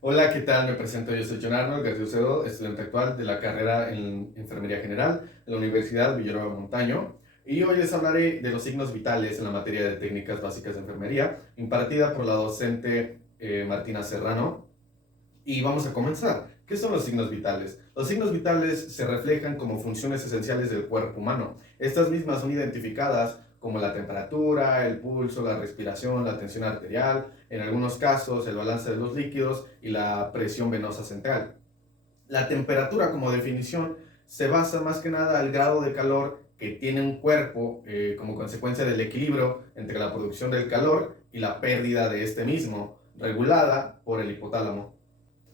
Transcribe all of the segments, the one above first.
Hola, ¿qué tal? Me presento, yo soy John Arnold García Ucedo, estudiante actual de la carrera en Enfermería General en la Universidad Villanueva Montaño. Y hoy les hablaré de los signos vitales en la materia de técnicas básicas de enfermería, impartida por la docente Martina Serrano. Y vamos a comenzar. ¿Qué son los signos vitales? Los signos vitales se reflejan como funciones esenciales del cuerpo humano. Estas mismas son identificadas como la temperatura, el pulso, la respiración, la tensión arterial, en algunos casos el balance de los líquidos y la presión venosa central. La temperatura, como definición, se basa más que nada al grado de calor que tiene un cuerpo como consecuencia del equilibrio entre la producción del calor y la pérdida de este mismo, regulada por el hipotálamo.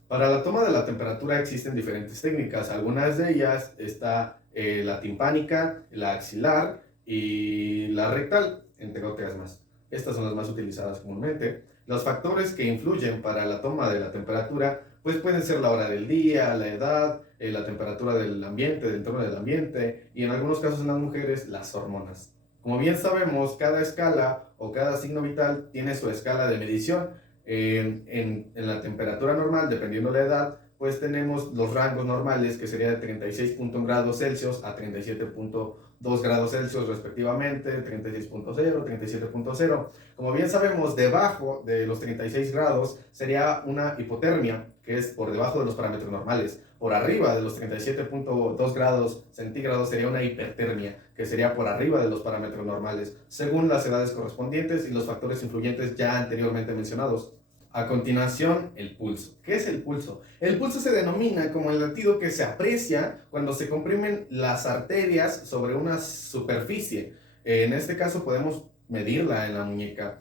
Para la toma de la temperatura existen diferentes técnicas. Algunas de ellas está la timpánica, la axilar y la rectal, entre otras más. Estas son las más utilizadas comúnmente. Los factores que influyen para la toma de la temperatura pues pueden ser la hora del día, la edad, la temperatura del ambiente, del entorno del ambiente y en algunos casos en las mujeres las hormonas. Como bien sabemos, cada escala o cada signo vital tiene su escala de medición. En la temperatura normal, dependiendo de la edad, pues tenemos los rangos normales, que sería de 36.1 grados Celsius a 37.2 grados Celsius respectivamente, 36.0, 37.0. Como bien sabemos, debajo de los 36 grados sería una hipotermia, que es por debajo de los parámetros normales. Por arriba de los 37.2 grados centígrados sería una hipertermia, que sería por arriba de los parámetros normales, según las edades correspondientes y los factores influyentes ya anteriormente mencionados. A continuación, el pulso. ¿Qué es el pulso? El pulso se denomina como el latido que se aprecia cuando se comprimen las arterias sobre una superficie. En este caso podemos medirla en la muñeca.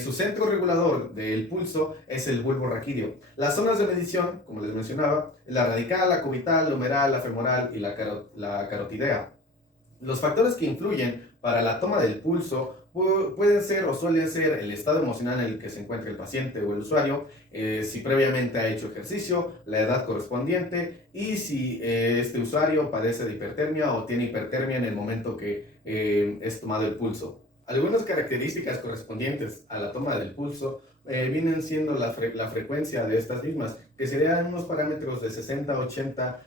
Su centro regulador del pulso es el bulbo raquídeo. Las zonas de medición, como les mencionaba, la radical, la cubital, la humeral, la femoral y la carotidea. Los factores que influyen para la toma del pulso pueden ser o suelen ser el estado emocional en el que se encuentra el paciente o el usuario, si previamente ha hecho ejercicio, la edad correspondiente y si este usuario padece de hipertermia o tiene hipertermia en el momento que es tomado el pulso. Algunas características correspondientes a la toma del pulso vienen siendo la frecuencia de estas mismas, que serían unos parámetros de 60 a 80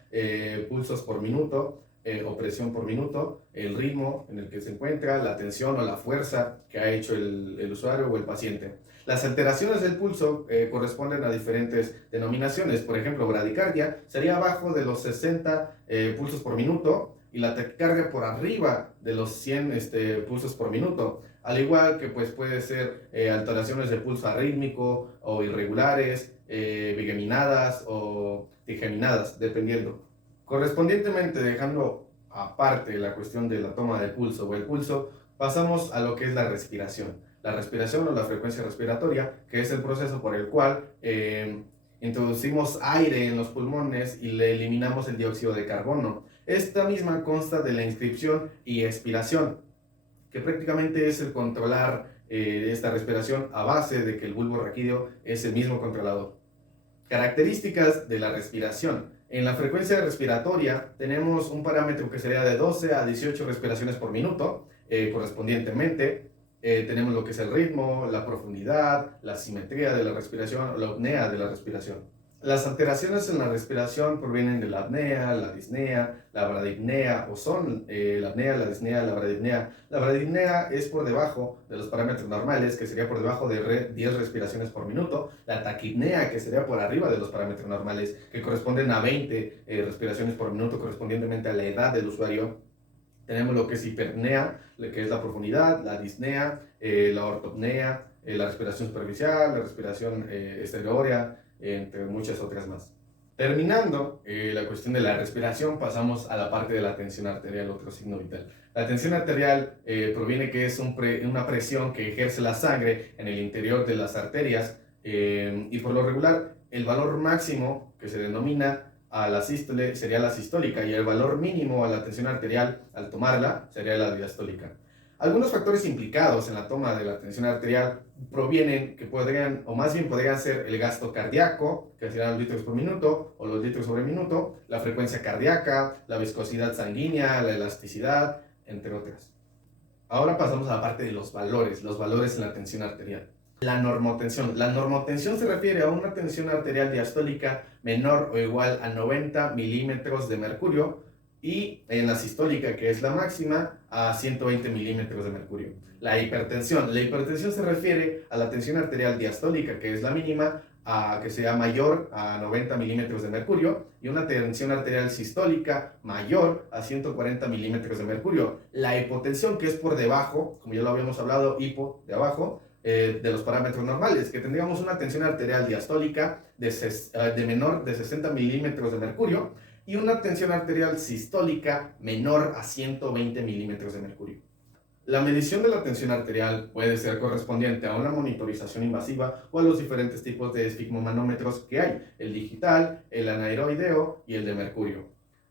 pulsos por minuto, o presión por minuto, el ritmo en el que se encuentra, la tensión o la fuerza que ha hecho el usuario o el paciente. Las alteraciones del pulso corresponden a diferentes denominaciones. Por ejemplo, bradicardia sería abajo de los 60 pulsos por minuto y la taquicardia por arriba de los 100 pulsos por minuto. Al igual que pues, puede ser alteraciones de pulso arrítmico o irregulares, bigeminadas o digeminadas, dependiendo. Correspondientemente, dejando aparte la cuestión de la toma del pulso o el pulso, pasamos a lo que es la respiración. La respiración o la frecuencia respiratoria, que es el proceso por el cual introducimos aire en los pulmones y le eliminamos el dióxido de carbono. Esta misma consta de la inscripción y expiración, que prácticamente es el controlar esta respiración a base de que el bulbo raquídeo es el mismo controlador. Características de la respiración. En la frecuencia respiratoria tenemos un parámetro que sería de 12 a 18 respiraciones por minuto, correspondientemente. Tenemos lo que es el ritmo, la profundidad, la simetría de la respiración o la apnea de la respiración. Las alteraciones en la respiración provienen de la apnea, la disnea, la bradipnea o son la apnea, la disnea, la bradipnea. La bradipnea es por debajo de los parámetros normales, que sería por debajo de 10 respiraciones por minuto. La taquipnea, que sería por arriba de los parámetros normales, que corresponden a 20 respiraciones por minuto, correspondientemente a la edad del usuario. Tenemos lo que es hiperpnea, lo que es la profundidad, la disnea, la ortopnea, la respiración superficial, la respiración exterior, entre muchas otras más. Terminando la cuestión de la respiración, pasamos a la parte de la tensión arterial, otro signo vital. La tensión arterial proviene que es una presión que ejerce la sangre en el interior de las arterias y por lo regular el valor máximo que se denomina a la sístole sería la sistólica y el valor mínimo a la tensión arterial al tomarla sería la diastólica. Algunos factores implicados en la toma de la tensión arterial provienen que podrían, o más bien podrían ser el gasto cardíaco, que serían los litros por minuto o los litros sobre minuto, la frecuencia cardíaca, la viscosidad sanguínea, la elasticidad, entre otras. Ahora pasamos a la parte de los valores en la tensión arterial. La normotensión. La normotensión se refiere a una tensión arterial diastólica menor o igual a 90 milímetros de mercurio y en la sistólica, que es la máxima, a 120 milímetros de mercurio. La hipertensión. La hipertensión se refiere a la tensión arterial diastólica, que es la mínima, a que sea mayor a 90 milímetros de mercurio, y una tensión arterial sistólica mayor a 140 milímetros de mercurio. La hipotensión, que es por debajo, como ya lo habíamos hablado, hipo de abajo, de los parámetros normales, que tendríamos una tensión arterial diastólica de menor de 60 milímetros de mercurio y una tensión arterial sistólica menor a 120 milímetros de mercurio. La medición de la tensión arterial puede ser correspondiente a una monitorización invasiva o a los diferentes tipos de esfigmomanómetros que hay, el digital, el anaeroideo y el de mercurio.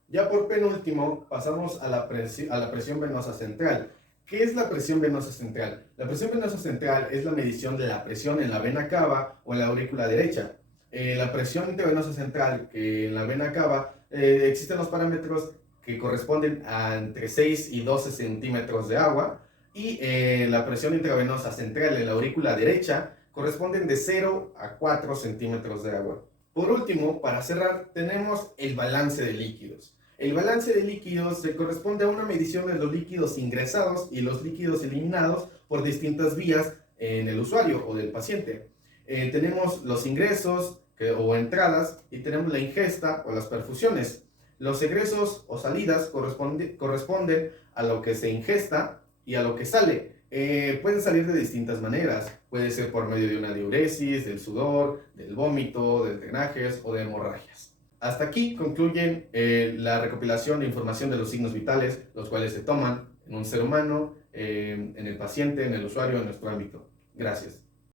Ya por penúltimo, pasamos a la presión venosa central. ¿Qué es la presión venosa central? La presión venosa central es la medición de la presión en la vena cava o en la aurícula derecha. La presión intravenosa central, que en la vena cava, existen los parámetros que corresponden a entre 6 y 12 centímetros de agua, y la presión intravenosa central en la aurícula derecha corresponden de 0 a 4 centímetros de agua. Por último, para cerrar, tenemos el balance de líquidos. El balance de líquidos se corresponde a una medición de los líquidos ingresados y los líquidos eliminados por distintas vías en el usuario o del paciente. Tenemos los ingresos o entradas y tenemos la ingesta o las perfusiones. Los egresos o salidas corresponden a lo que se ingesta y a lo que sale. Pueden salir de distintas maneras. Puede ser por medio de una diuresis, del sudor, del vómito, de drenajes o de hemorragias. Hasta aquí concluyen la recopilación de información de los signos vitales, los cuales se toman en un ser humano, en el paciente, en el usuario, en nuestro ámbito. Gracias.